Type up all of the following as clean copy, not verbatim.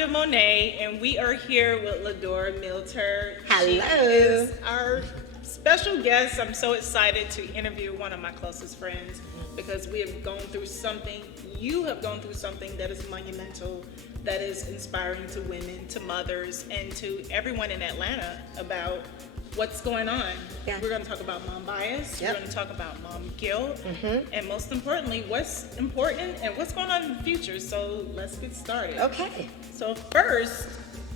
Shonda Monet, and we are here with Ladora Milteer. Hello. She is our special guest. I'm so excited to interview one of my closest friends because we have gone through something, you have gone through something that is monumental, that is inspiring to women, to mothers, and to everyone in Atlanta about what's going on. Yeah. We're going to talk about mom bias. Yep. We're going to talk about mom guilt. And most importantly, what's important and what's going on in the future. So let's get started. Okay. So first,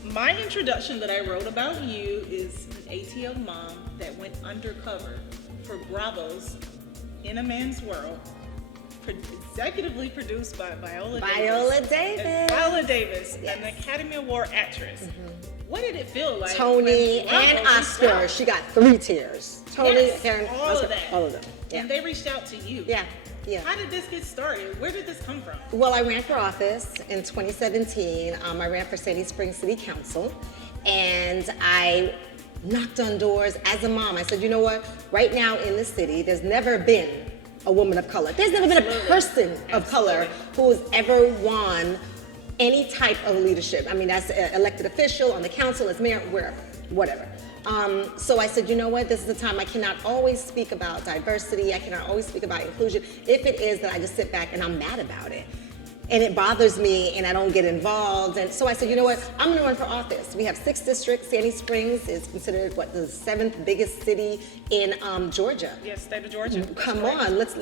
my introduction that I wrote about you is an ATL mom that went undercover for Bravo's In a Man's World, executively produced by Viola Davis. And Viola Davis, Yes. an Academy Award actress. What did it feel like? Tony when Bravo and reached Oscar. out? She got 3 tiers. Tony, Yes, Karen, all Oscar, of that. all of them. Yeah. And they reached out to you. Yeah. Yeah. How did this get started? Where did this come from? Well, I ran for office in 2017. I ran for Sandy Springs City Council, and I knocked on doors as a mom. I said, you know what? Right now in the city, there's never been a woman of color. There's never been a person of color who has ever won any type of leadership. I mean, that's an elected official, on the council, as mayor, wherever, whatever. So I said, you know what, this is the time. I cannot always speak about diversity. I cannot always speak about inclusion if it is that I just sit back and I'm mad about it. And it bothers me and I don't get involved. And so I said, you know what, I'm gonna run for office. We have 6 districts. Sandy Springs is considered, the 7th biggest city in Georgia. Yes, state of Georgia. Come on, let's,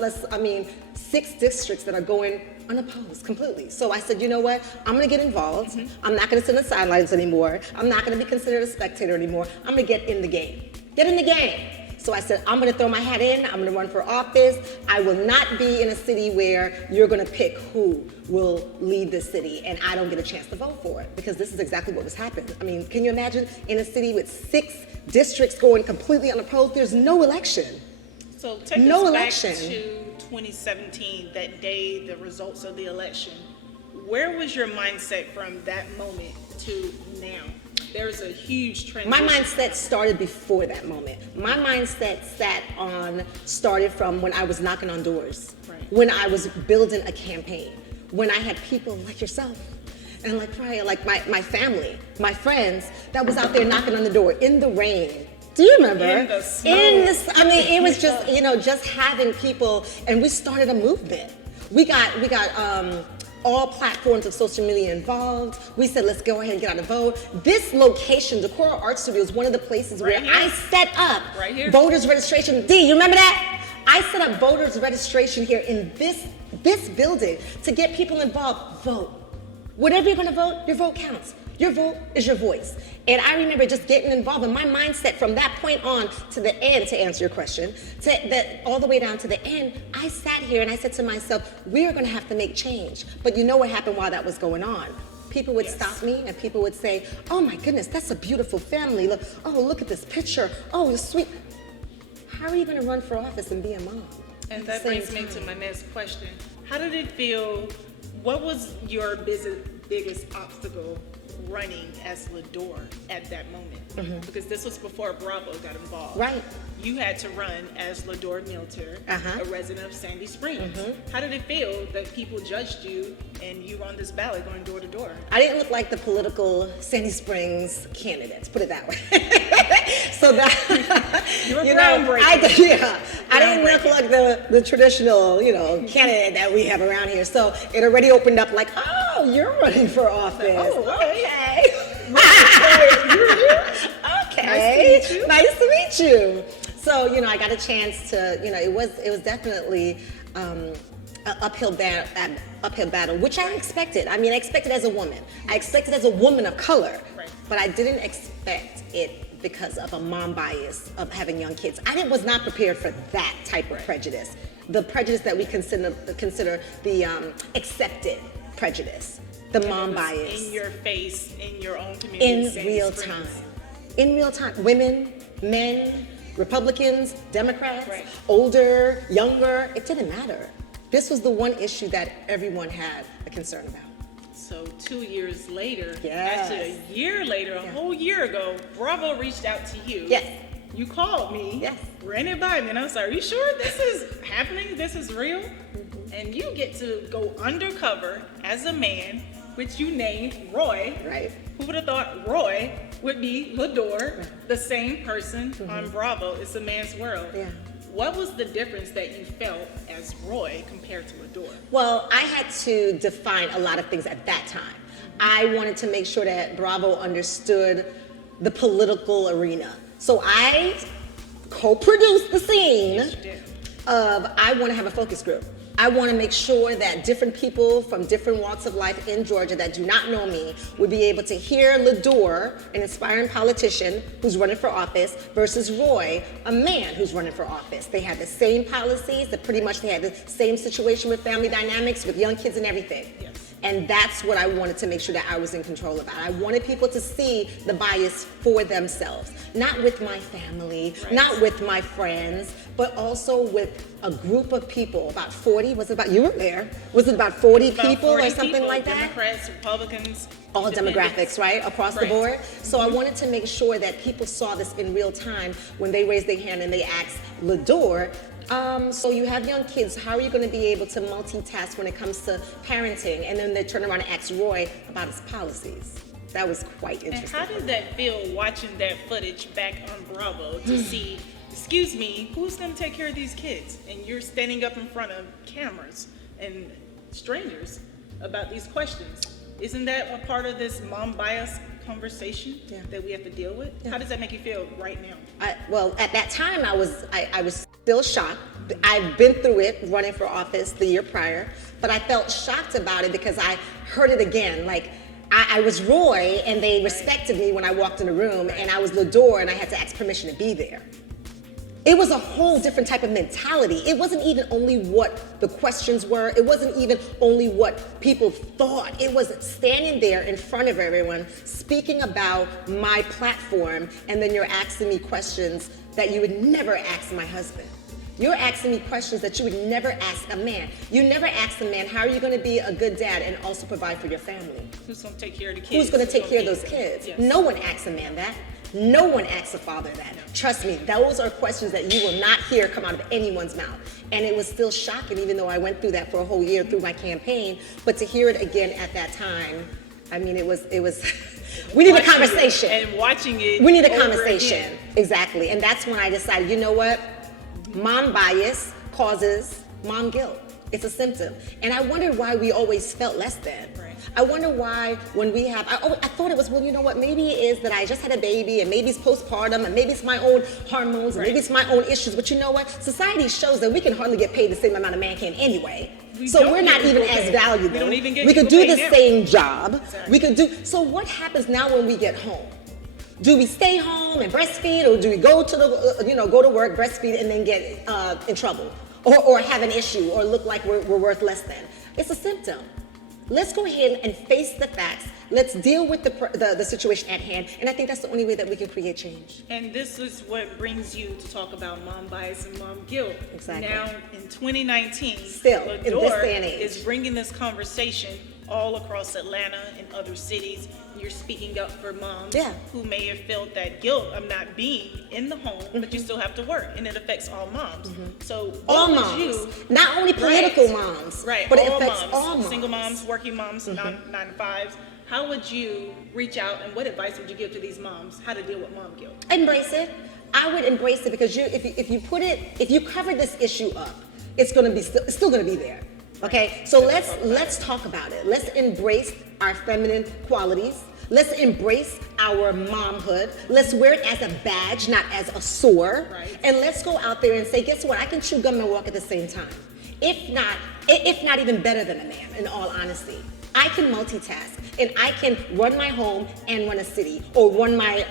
6 districts that are going unopposed completely. So I said, you know what, I'm gonna get involved. I'm not gonna sit on the sidelines anymore. I'm not gonna be considered a spectator anymore. I'm gonna get in the game. Get in the game. So I said, I'm gonna throw my hat in, I'm gonna run for office. I will not be in a city where you're gonna pick who will lead the city and I don't get a chance to vote for it, because this is exactly what was happening. I mean, can you imagine in a city with 6 districts going completely unopposed, there's no election. So take No us election. back to 2017, that day, the results of the election. Where was your mindset from that moment to now? There's a huge transition. My mindset started before that moment. My mindset started from when I was knocking on doors, Right. when I was building a campaign, when I had people like yourself and like Raya, like my family, my friends that was out there knocking on the door in the rain. Do you remember? In the snow. I mean, it was just, just having people, and we started a movement. We got all platforms of social media involved. We said, let's go ahead and get out a vote. This location, Decora Art Studio, is one of the places where I set up voters registration. D, you remember that? I set up voters registration here in this building to get people involved. Vote. Whatever you're gonna vote, your vote counts. Your vote is your voice. And I remember just getting involved, and my mindset from that point on to the end, to answer your question, all the way down to the end, I sat here and I said to myself, we are gonna have to make change. But you know what happened while that was going on? People would stop me and people would say, oh my goodness, that's a beautiful family. Look at this picture. Oh, it's sweet. How are you gonna run for office and be a mom? And that brings me to my next question. How did it feel? What was your biggest obstacle running as Ladora at that moment? Because this was before Bravo got involved. Right. You had to run as Ladora Milteer, a resident of Sandy Springs. How did it feel that people judged you and you were on this ballot going door to door? I didn't look like the political Sandy Springs candidates, put it that way. So that you were groundbreaking. I didn't look like the traditional, candidate that we have around here. So it already opened up like, oh, you're running for office. Oh, okay. Okay. Nice to meet you. So, I got a chance to, it was definitely an uphill battle, which I expected. I mean, I expected as a woman. I expected as a woman of color, but I didn't expect it because of a mom bias of having young kids. I was not prepared for that type of prejudice. The prejudice that we consider the accepted prejudice. The mom bias. In your face, in your own community. In real time. In real time. Women, men, Republicans, Democrats, older, younger, it didn't matter. This was the one issue that everyone had a concern about. So 2 years later, Yes. actually a year later, a whole year ago, Bravo reached out to you. Yes. You called me, Yes. ran it by me, and I was like, are you sure this is happening? This is real? And you get to go undercover as a man which you named Roy. Right. Who would have thought Roy would be Lador, Right. the same person on Bravo, It's a Man's World? Yeah. What was the difference that you felt as Roy compared to Lador? Well, I had to define a lot of things at that time. I wanted to make sure that Bravo understood the political arena. So I co-produced the scene Yes, you did. of I want to have a focus group. I want to make sure that different people from different walks of life in Georgia that do not know me would be able to hear Lador, an inspiring politician who's running for office, versus Roy, a man who's running for office. They had the same policies, that pretty much they had the same situation with family dynamics, with young kids and everything. Yes. And that's what I wanted to make sure that I was in control about. I wanted people to see the bias for themselves, not with my family, Right. not with my friends, but also with a group of people, about 40, was it about, you were there, was it about 40 About people 40 or something people, like that? Democrats, Republicans. All independents. demographics, right? Across the Right. board. So I wanted to make sure that people saw this in real time when they raised their hand and they asked Lador, so you have young kids, how are you going to be able to multitask when it comes to parenting? And then they turn around and ask Roy about his policies. That was quite And interesting. how did that feel watching that footage back on Bravo to see, excuse me, who's going to take care of these kids? And you're standing up in front of cameras and strangers about these questions. Isn't that a part of this mom bias conversation Yeah. that we have to deal with? Yeah. How does that make you feel right now? Well, at that time, I was still shocked. I've been through it running for office the year prior, but I felt shocked about it because I heard it again. Like, I was Roy, and they respected me when I walked in the room, and I was Lador, and I had to ask permission to be there. It was a whole different type of mentality. It wasn't even only what the questions were. It wasn't even only what people thought. It was standing there in front of everyone, speaking about my platform, and then you're asking me questions that you would never ask my husband. You're asking me questions that you would never ask a man. You never ask a man, how are you going to be a good dad and also provide for your family? Who's going to take care of the kids? Who's going to take care of gonna those feed kids? them? Yes. No one asks a man that. No one asks a father that. Trust me, those are questions that you will not hear come out of anyone's mouth. And it was still shocking, even though I went through that for a whole year through my campaign. But to hear it again at that time, I mean, it was. We need a Watching it conversation. And watching it. We need a over conversation. again. Exactly. And that's when I decided, you know what? Mom bias causes mom guilt. It's a symptom. And I wondered why we always felt less than. Right. I wonder why when we have, I thought it was, well, you know what, maybe it is that I just had a baby and maybe it's postpartum and maybe it's my own hormones and maybe it's my own issues. But you know what? Society shows that we can hardly get paid the same amount a man can anyway. So don't we're not get even equal as pay. valuable. We don't even get We could equal do pay the now. same job. Exactly. We could do, so what happens now when we get home? Do we stay home and breastfeed, or do we go to the, go to work, breastfeed, and then get in trouble, or have an issue, or look like we're worth less than? It's a symptom. Let's go ahead and face the facts. Let's deal with the situation at hand, and I think that's the only way that we can create change. And this is what brings you to talk about mom bias and mom guilt. Exactly. Now, in 2019, Still, in this Lador day and age. is bringing this conversation all across Atlanta and other cities. You're speaking up for moms Yeah. who may have felt that guilt of not being in the home, but you still have to work, and it affects all moms. So what All would moms, you, not only political Right. moms, right? but it all affects moms, all moms. single moms, working moms, nine to fives. How would you reach out, and what advice would you give to these moms how to deal with mom guilt? Embrace it. I would embrace it because if you cover this issue up, it's going to be it's still going to be there. Okay, so let's talk about it. Let's embrace our feminine qualities. Let's embrace our momhood. Let's wear it as a badge, not as a sore. Right. And let's go out there and say, guess what? I can chew gum and walk at the same time. If not even better than a man, in all honesty. I can multitask, and I can run my home and run a city, or run my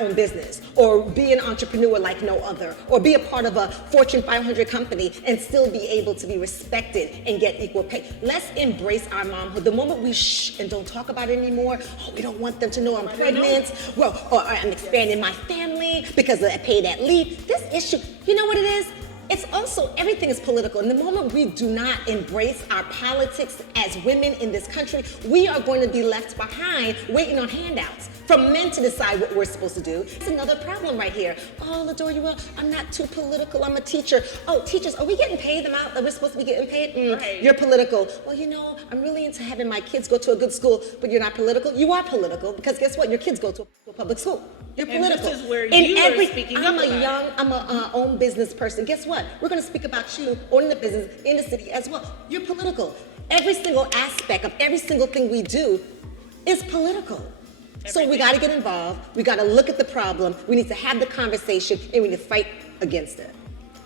own business, or be an entrepreneur like no other, or be a part of a Fortune 500 company and still be able to be respected and get equal pay. Let's embrace our momhood. The moment we and don't talk about it anymore, oh, we don't want them to know I'm pregnant, well, or I'm expanding my family because I paid that leave. This issue, you know what it is? it's also, everything is political. And the moment we do not embrace our politics as women in this country, we are going to be left behind waiting on handouts from men to decide what we're supposed to do. It's another problem right here. Oh, Lador, I'm not too political, I'm a teacher. Oh, teachers, are we getting paid the amount that we're supposed to be getting paid? Right. You're political. Well, I'm really into having my kids go to a good school, but you're not political. You are political, because guess what? Your kids go to a public school. You're political. And this is where you are speaking up about I'm a own business person. Guess what? We're going to speak about you owning the business in the city as well. You're political. Every single aspect of every single thing we do is political. So we got to get involved. We got to look at the problem. We need to have the conversation, and we need to fight against it.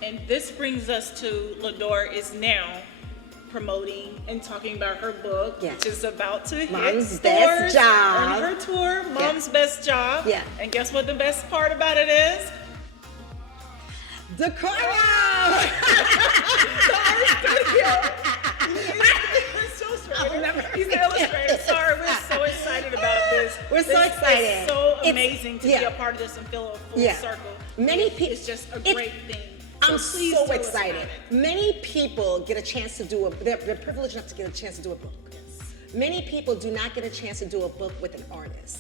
And this brings us to Lador is now promoting and talking about her book, which is about to hit Mom's stores Best Job. on her tour, Mom's Best Job. Yeah. And guess what the best part about it is? Decor! He's the illustrator. Sorry, we're so excited about this. We're so excited. It's so amazing to be a part of this and feel a full circle. Many people. It's just a great thing. I'm please so tell us excited. about it. Many people get a chance to do they're privileged enough to get a chance to do a book. Many people do not get a chance to do a book with an artist.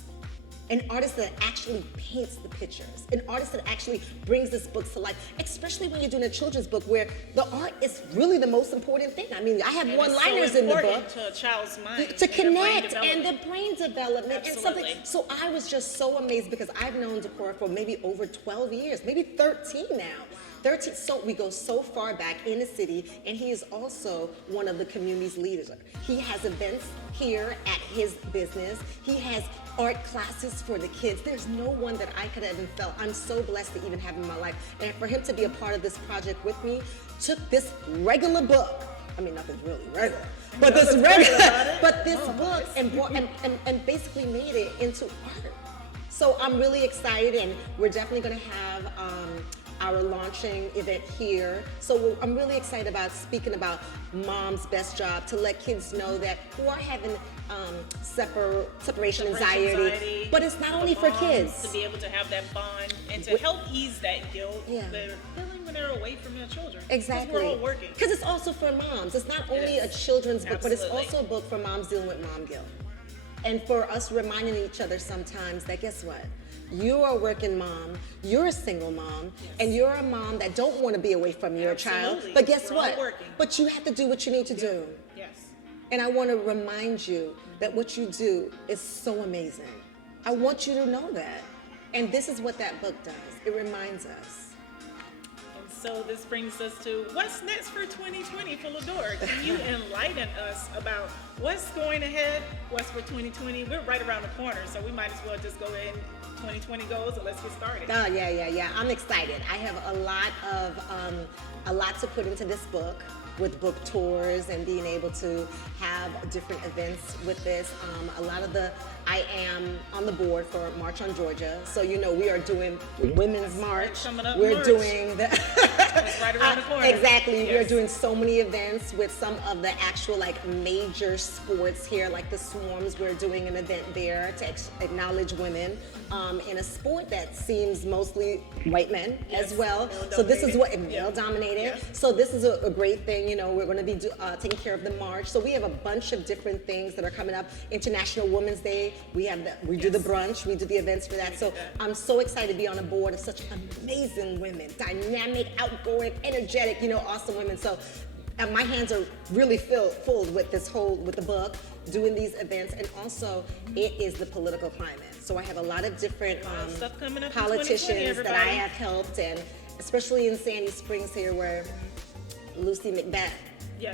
An artist that actually paints the pictures. An artist that actually brings this book to life, especially when you're doing a children's book where the art is really the most important thing. I mean, I have one-liners in the book. To a child's mind. To connect and the brain development Absolutely. and something. So I was just so amazed because I've known Decor for maybe over 12 years, maybe 13 now. 13, so we go so far back in the city, and he is also one of the community's leaders. He has events here at his business. He has art classes for the kids. There's no one that I could have even felt. I'm so blessed to even have in my life. And for him to be a part of this project with me, took this regular book, I mean, nothing's really regular, but this book and basically made it into art. So I'm really excited, and we're definitely going to have our launching event here. So I'm really excited about speaking about Mom's Best Job, to let kids know that who are having separation anxiety, but it's not only for kids. To be able to have that bond and to help ease that guilt, Yeah. they're feeling when they're away from their children. Exactly. Because we're all working. Because it's also for moms. It's not only a children's book, but it's Absolutely. also a book for moms dealing with mom guilt. And for us reminding each other sometimes that, guess what? You are a working mom, you're a single mom, and you're a mom that don't want to be away from your child. Absolutely. But guess We're all what? working. But you have to do what you need to do. Yes. And I want to remind you that what you do is so amazing. I want you to know that. And this is what that book does. It reminds us. And so this brings us to what's next for 2020 for Lador. Can you enlighten us about what's going ahead, what's for 2020? We're right around the corner, so we might as well just go in 2020 goes and let's get started. Oh, yeah. I'm excited. I have a lot to put into this book, with book tours and being able to have different events with this. I am on the board for March on Georgia. So, we are doing Women's March. Coming up We're March. doing the It's right around the corner. Exactly. Yes. We're doing so many events with some of the actual major sports here, like the Swarms. We're doing an event there to acknowledge women in a sport that seems mostly white men as well. So this is what male dominated. Yes. So this is a great thing. We're going to be taking care of the march. So we have a bunch of different things that are coming up. International Women's Day. We do the brunch. We do the events for that. So I'm so excited to be on a board of such amazing women, dynamic, outgoing, energetic, awesome women. So my hands are really full with with the book, doing these events, and also it is the political climate. So I have a lot of different stuff coming up in politicians 2020, that I have helped, and especially in Sandy Springs here, where Lucy McBeth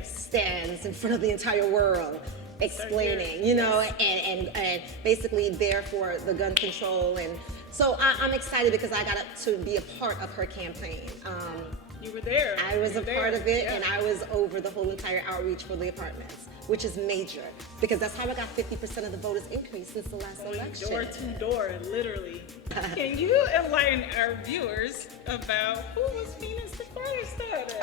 stands in front of the entire world explaining, and basically there for the gun control. And so I'm excited because I got to be a part of her campaign. You were there. I was a part of it, and I was over the whole entire outreach for the apartments, which is major because that's how I got 50% of the voters increase since the last election. Door to door, literally. Can you enlighten our viewers about who was Phoenix the Firestarter?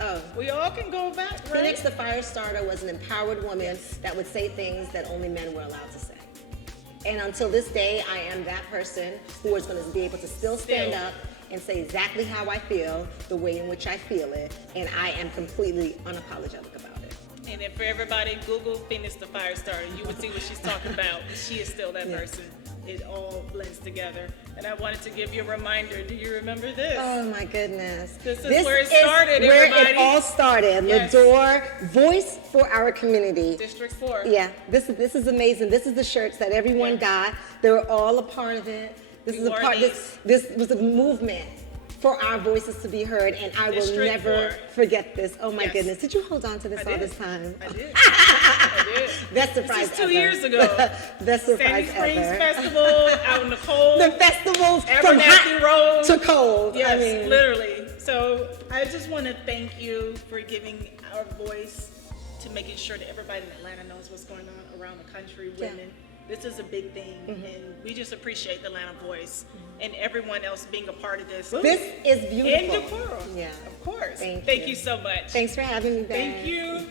Oh. We all can go back, right? Phoenix the Firestarter was an empowered woman that would say things that only men were allowed to say. And until this day, I am that person who is going to be able to still stand up and say exactly how I feel, the way in which I feel it, and I am completely unapologetic about it. And if for everybody, Google Phoenix the Firestarter, you would see what she's talking about. She is still that person. It all blends together. And I wanted to give you a reminder. Do you remember this? Oh my goodness. This is where it started, where everybody. it all started. Yes. Lador, voice for our community. District 4. Yeah, this is amazing. This is the shirts that everyone got. They were all a part of it. This is a part. This was a movement for our voices to be heard, and I will District never 4. forget this. Oh my Yes. goodness! Did you hold on to this I all did. this time? I did. I did. Best surprise This is 2 ever. years ago. Best surprise Sandy Springs ever. Festival, out in the cold. The festivals from Abernathy hot Road. to cold. Yes, I mean, literally. So I just want to thank you for giving our voice to making sure that everybody in Atlanta knows what's going on around the country. Women, this is a big thing, and we just appreciate the Atlanta voice and everyone else being a part of this. this is beautiful. And Decorum. Yeah. Of course. Thank Thank you. you so much. Thanks for having me back. Thank you.